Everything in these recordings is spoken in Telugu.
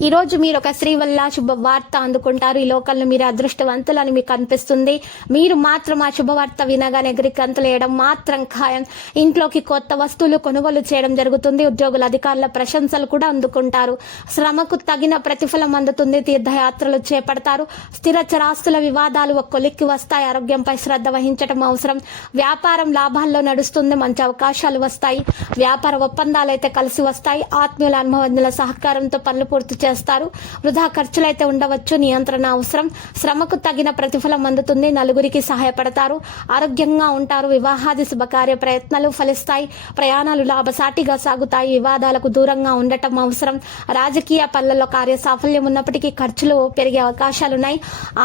ఈరోజు మీరు ఒక స్త్రీ వల్ల శుభవార్త అందుకుంటారు. ఈ లోకల్లో మీరు అదృష్టవంతులని మీకు అనిపిస్తుంది. మీరు మాత్రం ఆ శుభవార్త వినగానే ఎగిరికంతలు వేయడం మాత్రం ఖాయం. ఇంట్లోకి కొత్త వస్తువులు కొనుగోలు చేయడం జరుగుతుంది. ఉద్యోగుల అధికారుల ప్రశంసలు కూడా అందుకుంటారు. శ్రమకు తగిన ప్రతిఫలం అందుతుంది. తీర్థయాత్రలు చేపడతారు. స్థిర చరాస్తుల వివాదాలు ఒక కొలిక్కి వస్తాయి. ఆరోగ్యంపై శ్రద్ధ వహించడం అవసరం. వ్యాపారం లాభాల్లో నడుస్తుంది. మంచి అవకాశాలు వస్తాయి. వ్యాపార ఒప్పందాలు అయితే కలిసి వస్తాయి. ఆత్మీయుల అనుభవజ్ఞుల సహకారంతో పనులు పూర్తి చేస్తారు. వృధా ఖర్చులు అయితే ఉండవచ్చు నియంత్రణ అవసరం. శ్రమకు తగిన ప్రతిఫలం అందుతుంది నలుగురికి సహాయపడతారు. ఆరోగ్యంగా ఉంటారు వివాహాది శుభకార్య ప్రయత్నాలు ఫలిస్తాయి. ప్రయాణాలు లాభసాటిగా సాగుతాయి వివాదాలకు దూరంగా ఉండటం అవసరం. రాజకీయ పనులలో కార్య సాఫల్యం ఉన్నప్పటికీ ఖర్చులు పెరిగే అవకాశాలున్నాయి.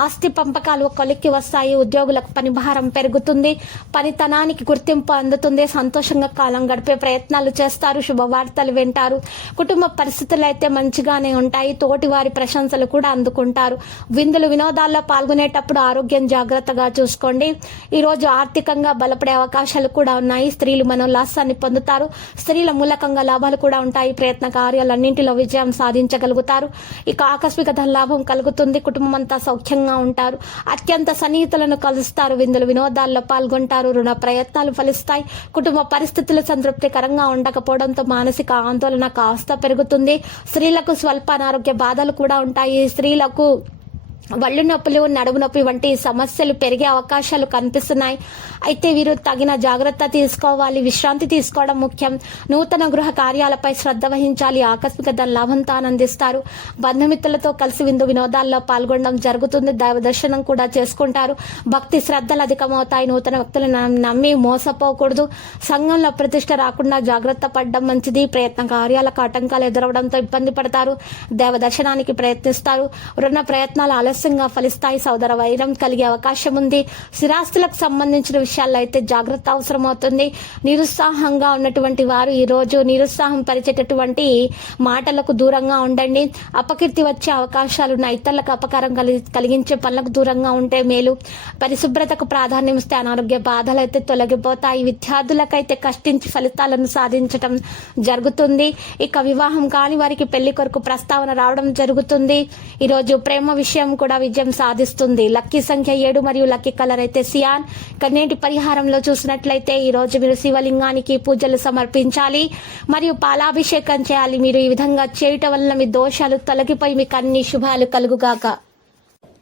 ఆస్తి పంపకాలు కొలిక్కి వస్తాయి ఉద్యోగులకు పని భారం పెరుగుతుంది. పనితనానికి గుర్తింపు అందుతుంది సంతోషంగా కాలం గడిపే ప్రయత్నాలు చేస్తారు శుభవార్తలు వింటారు. కుటుంబ పరిస్థితులు అయితే మంచిగానే ఉంటాయి తోటి వారి ప్రశంసలు కూడా అందుకుంటారు. విందులు వినోదాల్లో పాల్గొనేటప్పుడు ఆరోగ్యం జాగ్రత్తగా చూసుకోండి. ఈరోజు ఆర్థికంగా బలపడే అవకాశాలు కూడా ఉన్నాయి. స్త్రీలు మనోల్లాసాన్ని పొందుతారు. స్త్రీల మూలకంగా లాభాలు కూడా ఉంటాయి. ప్రయత్న కార్యాలన్నింటిలో విజయం సాధించగలుగుతారు. ఇక ఆకస్మిక లాభం కలుగుతుంది. కుటుంబం అంతా సౌఖ్యంగా ఉంటారు. అత్యంత సన్నిహితులను కలుస్తారు. విందులు వినోదాల్లో పాల్గొంటారు. రుణ ప్రయత్నాలు ఫలిస్తాయి. కుటుంబ పరిస్థితులు సంతృప్తికరంగా ఉండకపోవడంతో మానసిక ఆందోళన కాస్త పెరుగుతుంది. స్త్రీలకు స్వల్ప అనారోగ్య బాధలు కూడా ఉంటాయి. స్త్రీలకు వళ్ళు నొప్పులు నడుము నొప్పి వంటి సమస్యలు పెరిగే అవకాశాలు కనిపిస్తున్నాయి. అయితే వీరు తగిన జాగ్రత్త తీసుకోవాలి విశ్రాంతి తీసుకోవడం ముఖ్యం. నూతన గృహ కార్యాలపై శ్రద్ధ వహించాలి ఆకస్మిక లాభంతో ఆనందిస్తారు బంధుమిత్రులతో కలిసి విందు వినోదాల్లో పాల్గొనడం జరుగుతుంది దైవ దర్శనం కూడా చేసుకుంటారు. భక్తి శ్రద్ధలు అధికమవుతాయి నూతన వ్యక్తులను నమ్మి మోసపోకూడదు. సంఘంలో ప్రతిష్ట రాకుండా జాగ్రత్త పడడం మంచిది. ప్రయత్న కార్యాలకు ఆటంకాలు ఎదురవడంతో ఇబ్బంది పడతారు. దేవ దర్శనానికి ప్రయత్నిస్తారు. రుణ ప్రయత్నాలు ఆలస్యంగా ఫలిస్తాయి. సోదర వైరం కలిగే అవకాశం ఉంది. స్థిరాస్తులకు సంబంధించిన విషయాల్లో అయితే జాగ్రత్త అవసరం అవుతుంది నిరుత్సాహంగా ఉన్నటువంటి వారు ఈ రోజు నిరుత్సాహం పరిచేటటువంటి మాటలకు దూరంగా ఉండండి. అపకీర్తి వచ్చే అవకాశాలు ఉన్న ఇతరులకు అపకారం కలిగి కలిగించే పనులకు దూరంగా ఉంటే మేలు. పరిశుభ్రతకు ప్రాధాన్యం ఇస్తే అనారోగ్య బాధలు అయితే తొలగిపోతాయి. విద్యార్థులకైతే కష్టించి ఫలితాలను సాధించటం జరుగుతుంది. ఇక వివాహం కాని వారికి పెళ్ళి కొరకు ప్రస్తావన రావడం జరుగుతుంది. ఈరోజు ప్రేమ విషయం కూడా విజయం సాధిస్తుంది. లక్కీ సంఖ్య ఏడు మరియు లక్కీ కలర్ అయితే సియాన్. కన్నేటి పరిహారంలో చూసినట్లయితే ఈ రోజు మీరు శివలింగానికి పూజలు సమర్పించాలి మరియు పాలాభిషేకం చేయాలి. మీరు ఈ విధంగా చేయటం వల్ల మీ దోషాలు తొలగిపోయి మీకు అన్ని శుభాలు కలుగుగాక.